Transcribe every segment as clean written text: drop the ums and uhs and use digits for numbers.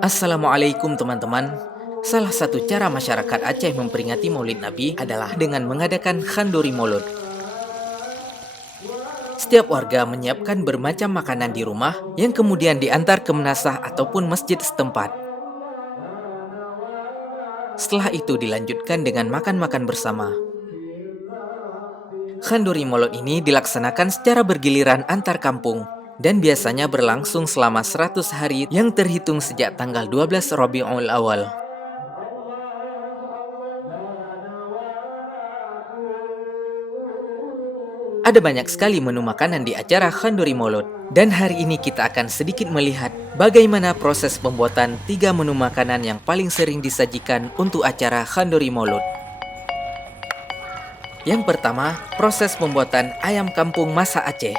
Assalamualaikum teman-teman. Salah satu cara masyarakat Aceh memperingati Maulid Nabi adalah dengan mengadakan Khanduri Maulud. Setiap warga menyiapkan bermacam makanan di rumah yang kemudian diantar ke menasah ataupun masjid setempat. Setelah itu dilanjutkan dengan makan-makan bersama. Khanduri Maulud ini dilaksanakan secara bergiliran antar kampung dan biasanya berlangsung selama 100 hari yang terhitung sejak tanggal 12 Rabiul Awal. Ada banyak sekali menu makanan di acara Khanduri Maulud, dan hari ini kita akan sedikit melihat bagaimana proses pembuatan 3 menu makanan yang paling sering disajikan untuk acara Khanduri Maulud. Yang pertama, proses pembuatan ayam kampung masak Aceh.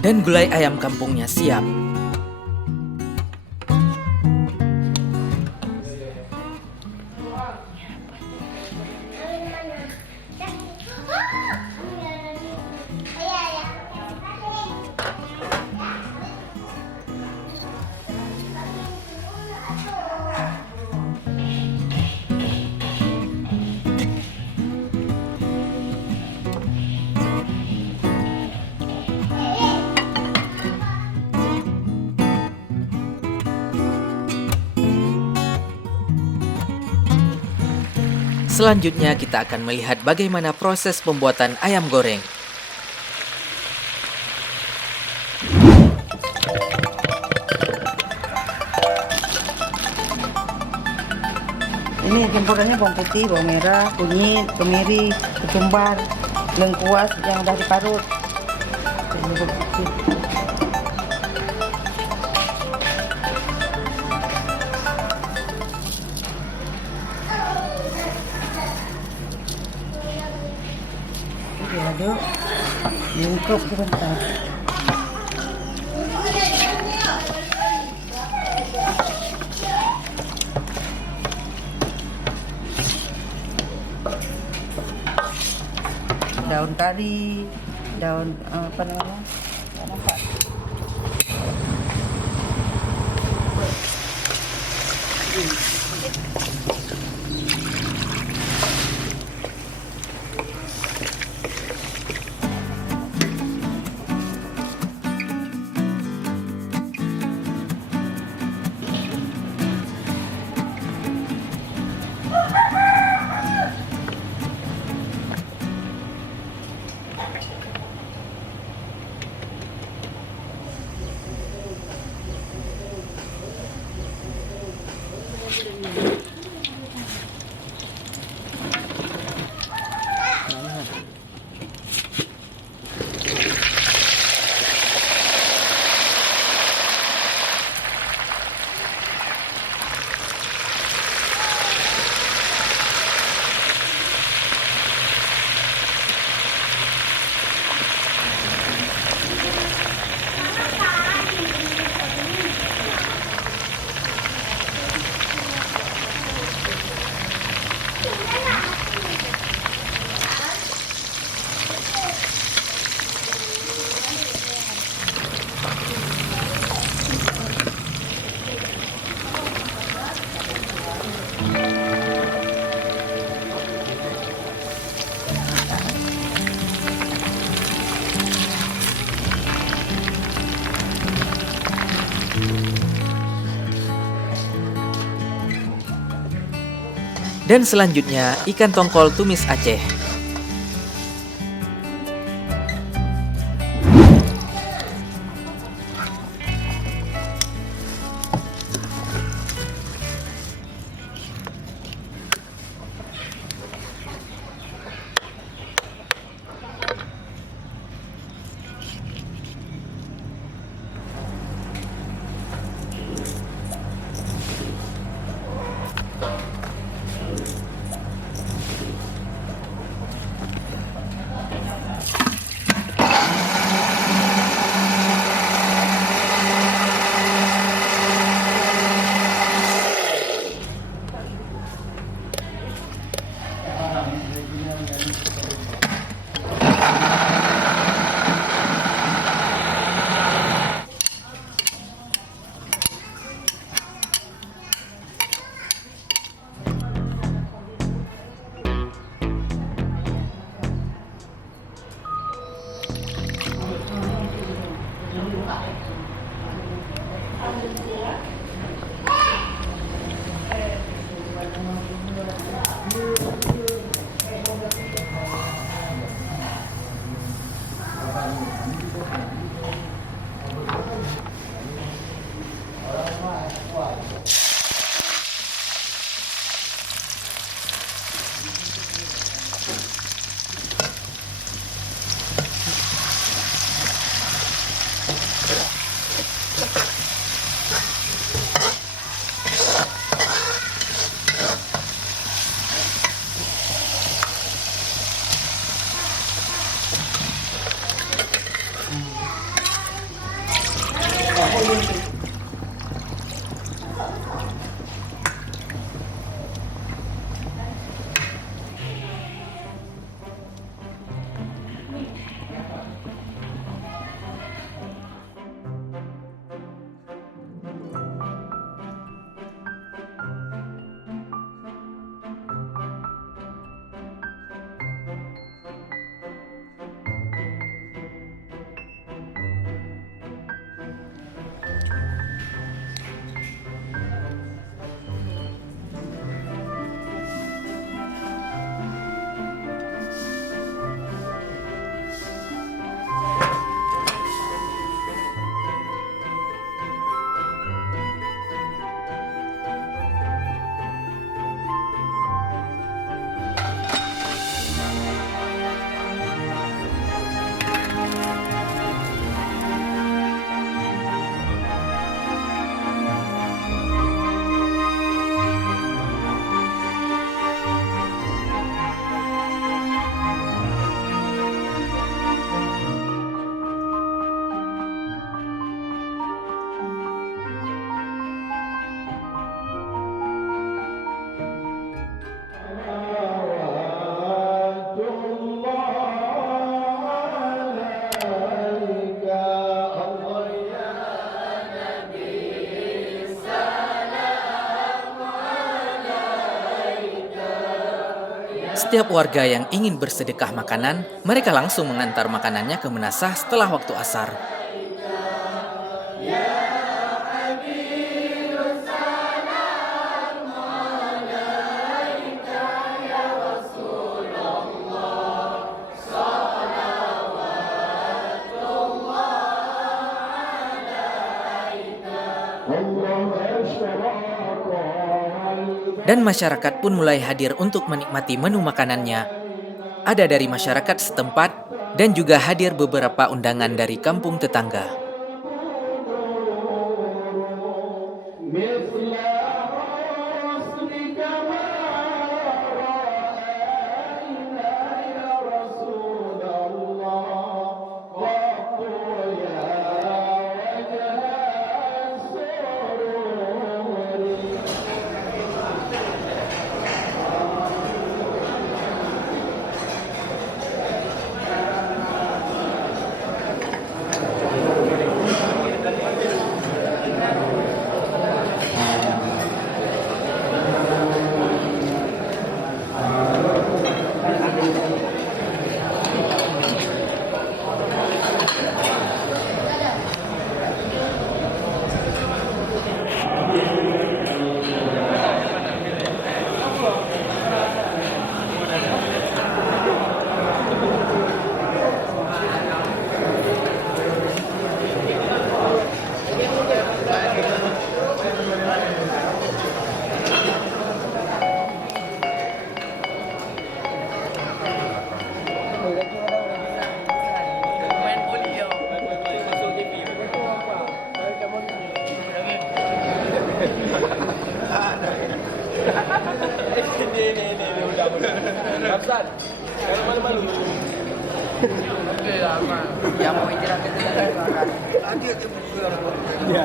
Dan gulai ayam kampungnya siap. Selanjutnya kita akan melihat bagaimana proses pembuatan ayam goreng. Ini campurannya bawang putih, bawang merah, kunyit, kemiri, ketumbar, lengkuas yang udah diparut. Ini putih. Diaduk, diungkep sebentar. Daun kari, daun apa namanya? Nggak nampak. Dan selanjutnya, ikan tongkol tumis Aceh. Setiap warga yang ingin bersedekah makanan, mereka langsung mengantar makanannya ke Menasah setelah waktu asar. Dan masyarakat pun mulai hadir untuk menikmati menu makanannya. Ada dari masyarakat setempat dan juga hadir beberapa undangan dari kampung tetangga. Kalau malu-malu. Okey lah, Mak. Yang mau hijrah ke tetangga makan. Ada tu buku orang. Ya.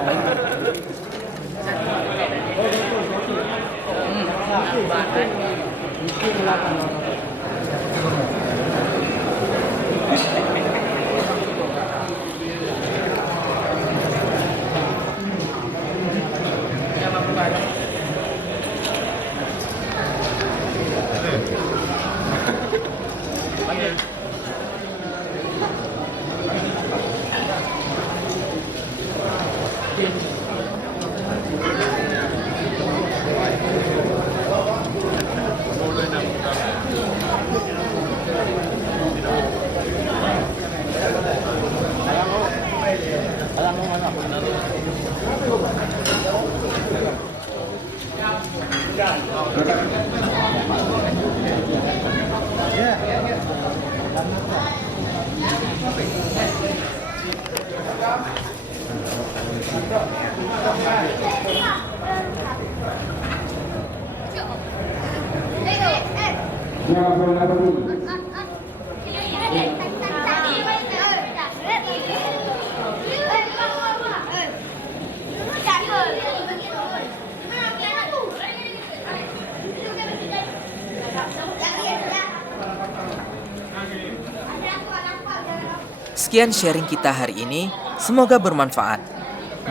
Sekian sharing kita hari ini, semoga bermanfaat.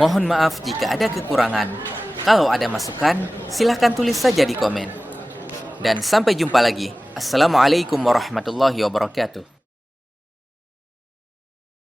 Mohon maaf jika ada kekurangan. Kalau ada masukan, silahkan tulis saja di komen. Dan sampai jumpa lagi. Assalamualaikum warahmatullahi wabarakatuh.